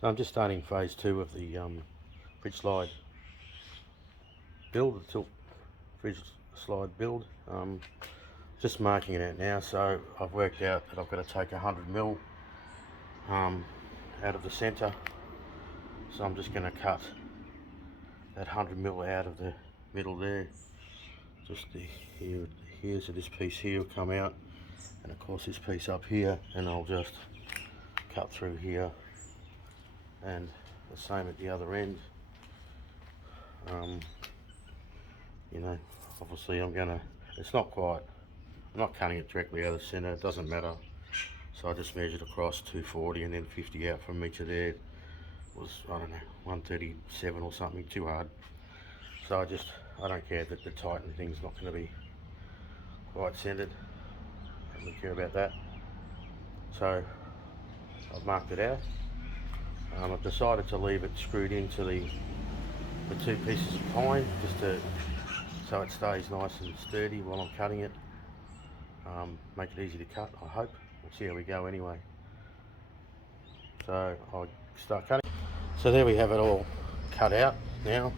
So I'm just starting phase 2 of the fridge slide build, the tilt fridge slide build. Just marking it out now. So I've worked out that I've got to take 100mm out of the centre. So I'm just going to cut that 100mm out of the middle there. Just here, so this piece here will come out, and of course this piece up here, and I'll just cut through here, and the same at the other end. You know, obviously it's not quite, I'm not cutting it directly out of the centre, it doesn't matter. So I just measured across 240 and then 50 out from each of there. It was, I don't know, 137 or something, too hard. So I don't care that the Titan thing's not going to be quite centered. I don't care about that. So I've marked it out. I've decided to leave it screwed into the two pieces of pine, just so it stays nice and sturdy while I'm cutting it. Make it easy to cut, I hope. We'll see how we go anyway. So I'll start cutting. So there we have it all cut out now.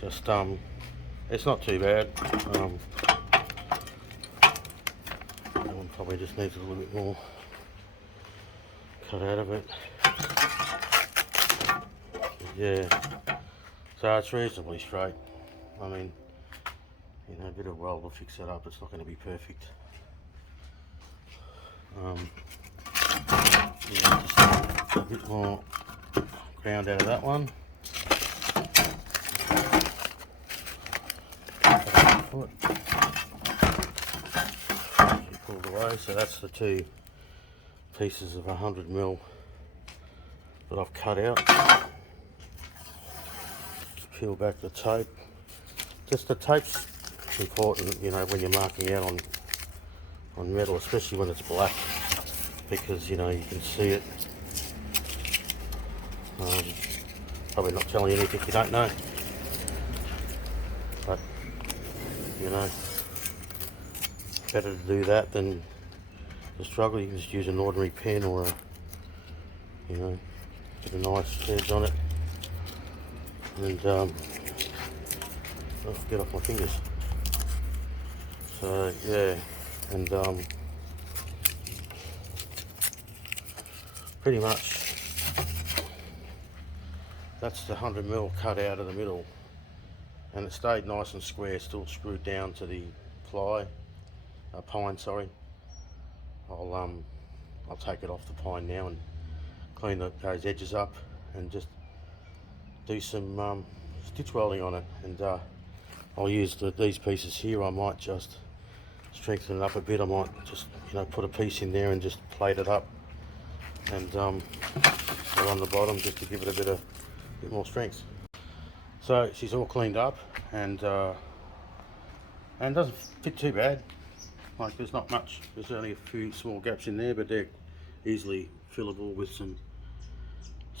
Just it's not too bad. That one probably just needs a little bit more cut out of it. Yeah, so it's reasonably straight. I mean, you know, a bit of weld will fix it up. It's not going to be perfect. Yeah, just a bit more ground out of that one. Pulled away, so that's the two pieces of 100mm that I've cut out. Peel back the tape. Just the tape's important, you know, when you're marking out on metal, especially when it's black, because you know you can see it. Probably not telling you anything you don't know, but you know, better to do that than to struggle. You can just use an ordinary pen or you know, get a nice edge on it, and oh, get off my fingers. So yeah, and pretty much that's the 100mm cut out of the middle, and it stayed nice and square, still screwed down to the pine. Sorry, I'll take it off the pine now and clean those edges up and just do some stitch welding on it. And I'll use these pieces here. I might just strengthen it up a bit. I might just, you know, put a piece in there and just plate it up, and on the bottom, just to give it a bit more strength. So she's all cleaned up, and doesn't fit too bad. Like, there's not much. There's only a few small gaps in there, but they're easily fillable with some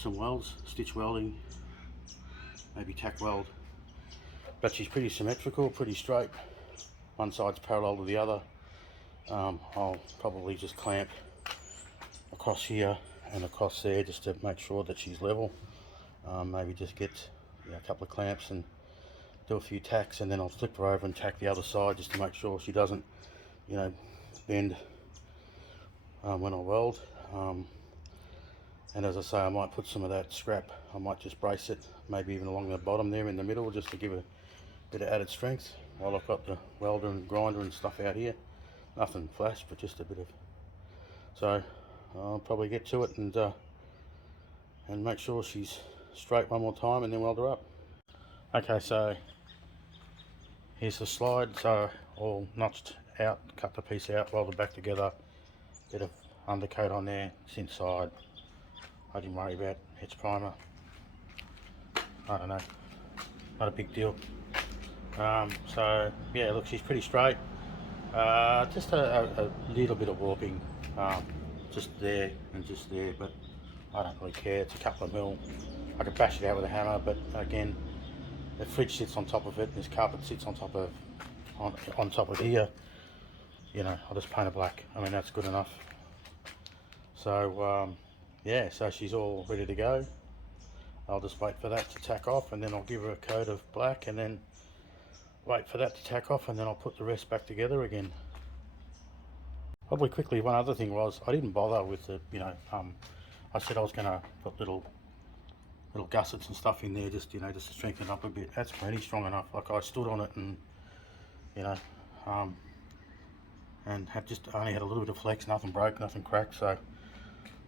welds, stitch welding, maybe tack weld. But she's pretty symmetrical, pretty straight. One side's parallel to the other. I'll probably just clamp across here and across there just to make sure that she's level. Maybe just get, you know, a couple of clamps and do a few tacks, and then I'll flip her over and tack the other side just to make sure she doesn't, you know, bend when I weld. And as I say, I might put some of that scrap, I might just brace it, maybe even along the bottom there in the middle, just to give a bit of added strength while I've got the welder and grinder and stuff out here. Nothing flash, but just a bit of. So I'll probably get to it and make sure she's straight one more time, and then weld her up. Okay, so here's the slide. So all notched out, cut the piece out, welded back together. Bit of undercoat on there. It's inside. I didn't worry about its primer. I don't know, not a big deal. So yeah, look, she's pretty straight. Just a little bit of warping, just there and just there, but I don't really care. It's a couple of mil. I could bash it out with a hammer, but again, the fridge sits on top of it, and this carpet sits on top of here. You know, I'll just paint it black. I mean, that's good enough. So yeah, so she's all ready to go. I'll just wait for that to tack off, and then I'll give her a coat of black, and then wait for that to tack off, and then I'll put the rest back together again. Probably quickly, one other thing was I didn't bother with the, I said I was going to put little gussets and stuff in there, just just to strengthen it up a bit. That's plenty strong enough. Like, I stood on it and and had just only had a little bit of flex, nothing broke, nothing cracked, so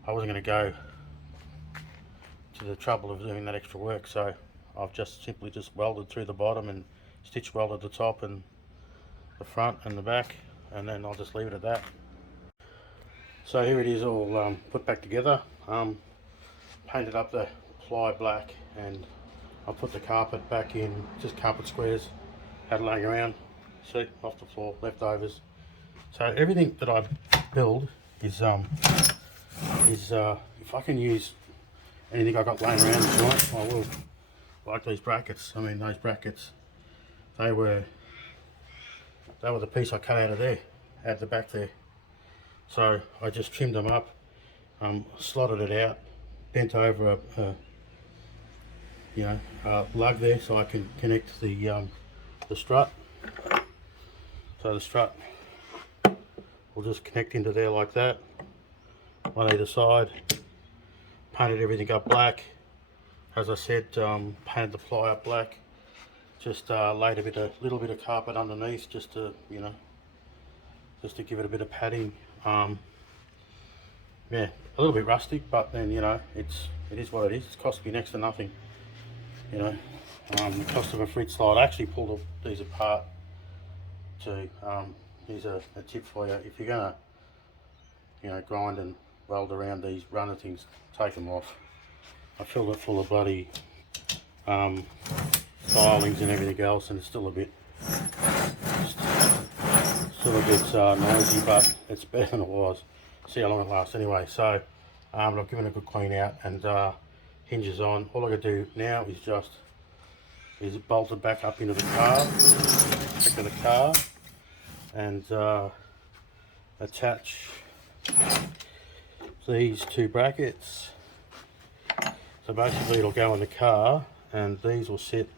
I wasn't going to go to the trouble of doing that extra work. So I've just simply just welded through the bottom and stitch welded the top and the front and the back, and then I'll just leave it at that. So here it is, all put back together. Painted up the ply black, and I put the carpet back in, just carpet squares had laying around, see, off the floor, leftovers. So everything that I build is if I can use anything I got laying around the joint, I will. Like these brackets. I mean, those brackets, they were the piece I cut out of there, out the back there. So I just trimmed them up, slotted it out, bent over a lug there so I can connect the strut. So the strut will just connect into there like that, on either side. Painted everything up black. As I said, painted the ply up black. Just laid a little bit of carpet underneath, just to give it a bit of padding. Yeah, a little bit rustic, but then it is what it is. It's cost me next to nothing. The cost of a fridge slide. I actually pulled these apart to. Here's a tip for you. If you're gonna grind and weld around these runner things, take them off. I filled it full of bloody filings and everything else, and it's still a bit noisy, but it's better than it was. See how long it lasts anyway. So I've given it a good clean out, and hinges on. All I gotta do now is bolt it back up into the car, back of the car, and attach these two brackets. So basically it'll go in the car, and these will sit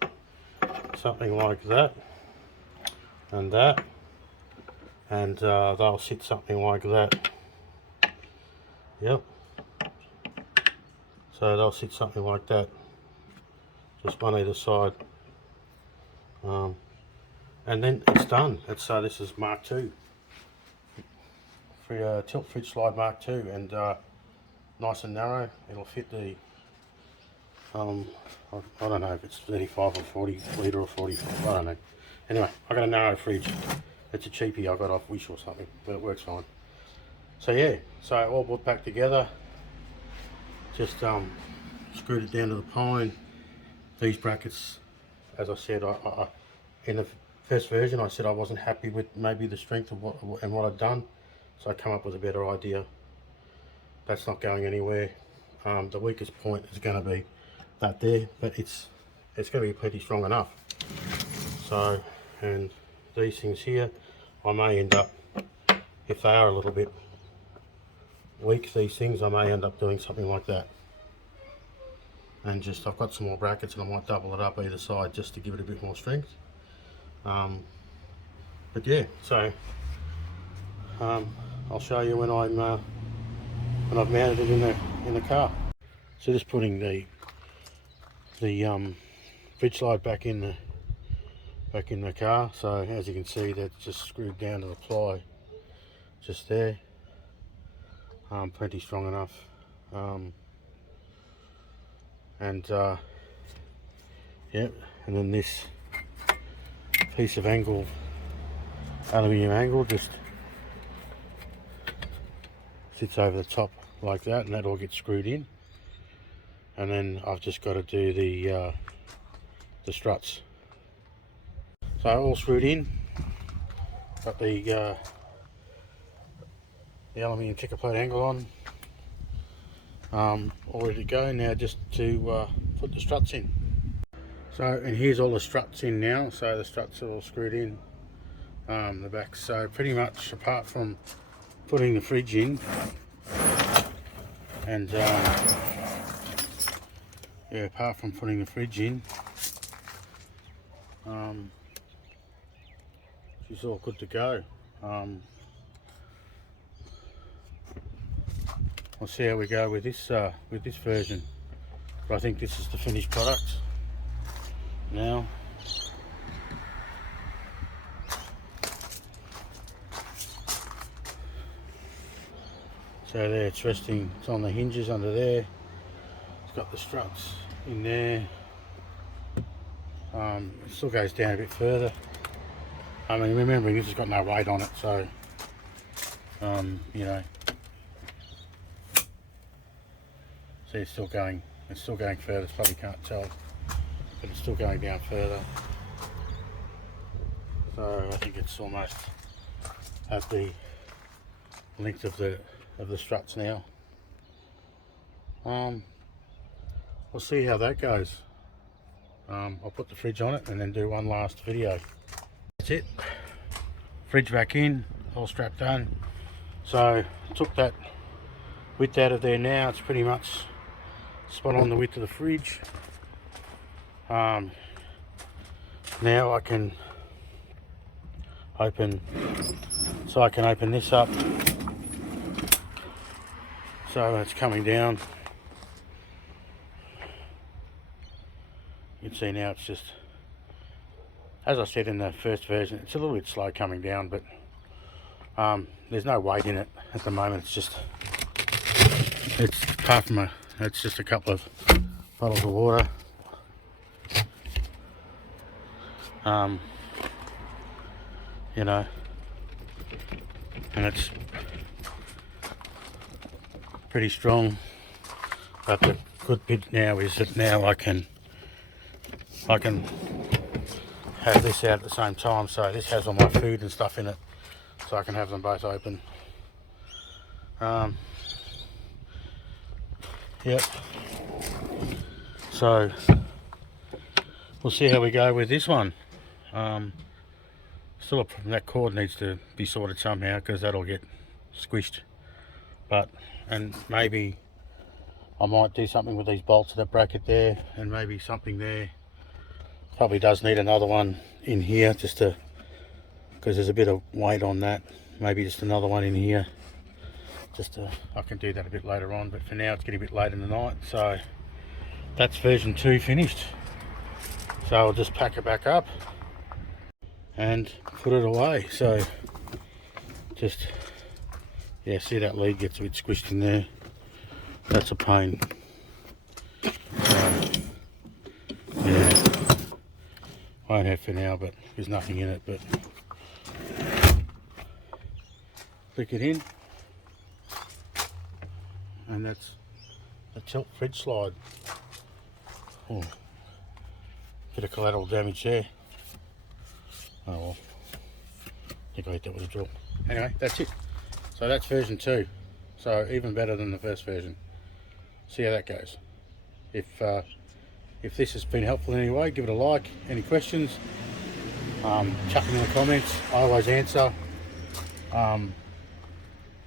something like that and that, and they'll sit something like that. Yep. So they'll sit something like that, just one either side. And then it's done. So this is Mark II, for tilt fridge slide Mark II, and nice and narrow. It'll fit the I don't know if it's 35 or 40 litre or 45, I don't know. Anyway, I got a narrow fridge. It's a cheapie I got off Wish or something, but it works fine. So yeah, so all put back together. Just screwed it down to the pine. These brackets, as I said, I in the first version I said I wasn't happy with maybe the strength of what I'd done, so I come up with a better idea. That's not going anywhere. The weakest point is going to be that there, but it's going to be pretty strong enough. So, and these things here, I may end up, if they are a little bit weak, these things, I may end up doing something like that. And just, I've got some more brackets, and I might double it up either side just to give it a bit more strength. But yeah, so I'll show you when I've mounted it in the car. So just putting the fridge slide back in the car. So as you can see, that's just screwed down to the ply just there. Plenty strong enough. Yep, and then this piece of aluminium angle just sits over the top like that, and that all gets screwed in. And then I've just got to do the struts. So all screwed in. Got the aluminium checker plate angle on. All ready to go now, just to put the struts in. So, and here's all the struts in now. So the struts are all screwed in, the back. So pretty much, apart from putting the fridge in, And yeah, apart from putting the fridge in, she's all good to go. We'll see how we go with this version, but I think this is the finished product now. So there, it's resting, it's on the hinges under there. It's got the struts in there. It still goes down a bit further. I mean, remembering this has got no weight on it, so you know, see, it's still going further. It's probably can't tell, but it's still going down further. So I think it's almost at the length of the struts now. We'll see how that goes. I'll put the fridge on it and then do one last video. That's it. Fridge back in, all strapped done. So I took that width out of there now. It's pretty much spot on the width of the fridge. Now I can open, so I can open this up. So it's coming down. You can see now it's just, as I said in the first version, it's a little bit slow coming down, but there's no weight in it at the moment. It's apart from it's just a couple of bottles of water. You know, and it's pretty strong, but the good bit now is that now I can have this out at the same time. So this has all my food and stuff in it, so I can have them both open. Yep. So we'll see how we go with this one. Still, that cord needs to be sorted somehow, because that'll get squished. And maybe I might do something with these bolts of that bracket there, and maybe something there. Probably does need another one in here, just to, because there's a bit of weight on that. Maybe just another one in here, just to, I can do that a bit later on, but for now it's getting a bit late in the night. So that's version 2 finished. So I'll just pack it back up and put it away. So just, yeah, see that lead gets a bit squished in there. That's a pain. Yeah, won't have for now, but there's nothing in it. But click it in, and that's a tilt fridge slide. Oh, bit of collateral damage there. Oh well, I think I hit that with a drill. Anyway, that's it. So that's version 2. So even better than the first version. See how that goes. If this has been helpful in any way, give it a like. Any questions, chuck them in the comments. I always answer.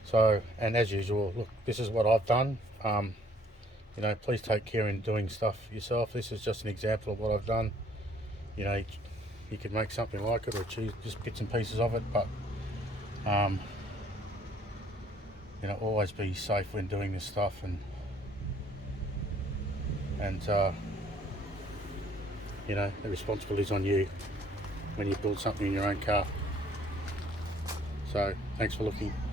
So, and as usual, look, this is what I've done. You know, please take care in doing stuff yourself. This is just an example of what I've done. You know, you could make something like it, or choose just bits and pieces of it, but you know, always be safe when doing this stuff, and you know, the responsibility is on you when you build something in your own car. So thanks for looking.